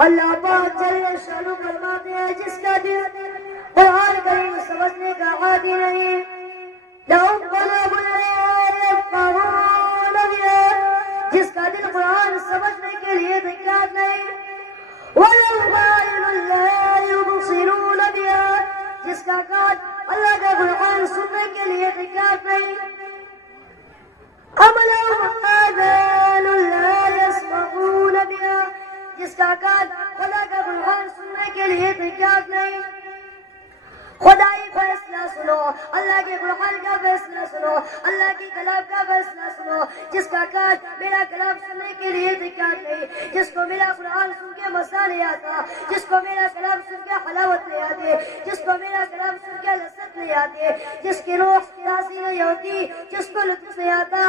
अल्लाह पाक जल्ल शानु फरमाते हैं जिसका दिल कुरान करीम समझने का आदी नहीं, जिसका दिल कुरान समझने के लिए तैयार नहीं, जिसका कान अल्लाह का कुरान सुनने के लिए तैयार नहीं, जिसका कान खुदा का कुरान सुनने के लिए तैयार नहीं। खुदाई फैसला सुनो, अल्लाह के कुरान का फैसला सुनो, अल्लाह की कलाम का फैसला सुनो। जिसका कान मेरा कलाम सुनने के लिए तैयार नहीं, जिसको मेरा कुरान सुन के मजा नहीं आता, जिसको मेरा कलाम सुन के हलावत नहीं आती, जिसको मेरा कलाम सुन के लज्जत नहीं आती, जिसकी रूह ताज़ी नहीं होती, जिसको लुत्फ नहीं आता।